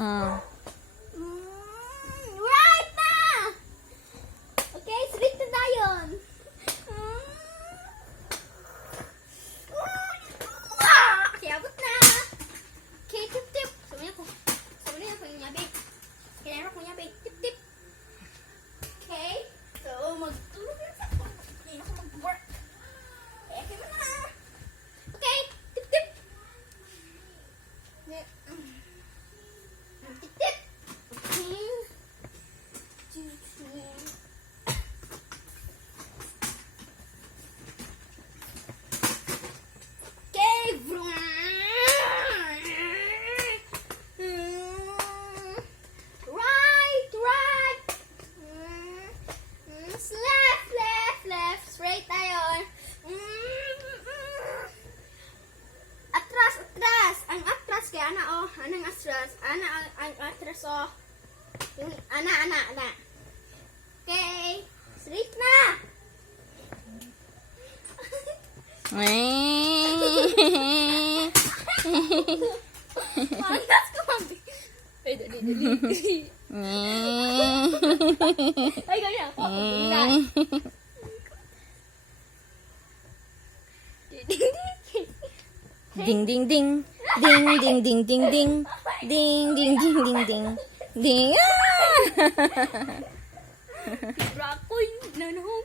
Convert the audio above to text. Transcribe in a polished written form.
Right na! Okay, straight na dayon. Okay, abot na. Okay, tip-tip. Sabi ko yung yabig. Kailangan ko yung yabig. Tip-tip. Okay, so magtulog na sa ako. Hindi na ako mag-work. Okay mo na. Okay, tip-tip. Tip-tip. Okay. Okay, vroom. Right. Left. Straight tayo. Atras. Ang atras kaya ana anang atras. Ang atras Yung ana. Okay. Straight na. Pantas ko mabi. Ay, dali. Ay, ganyan ako. Ding ding ding. Ding. Brakoy. Nanong.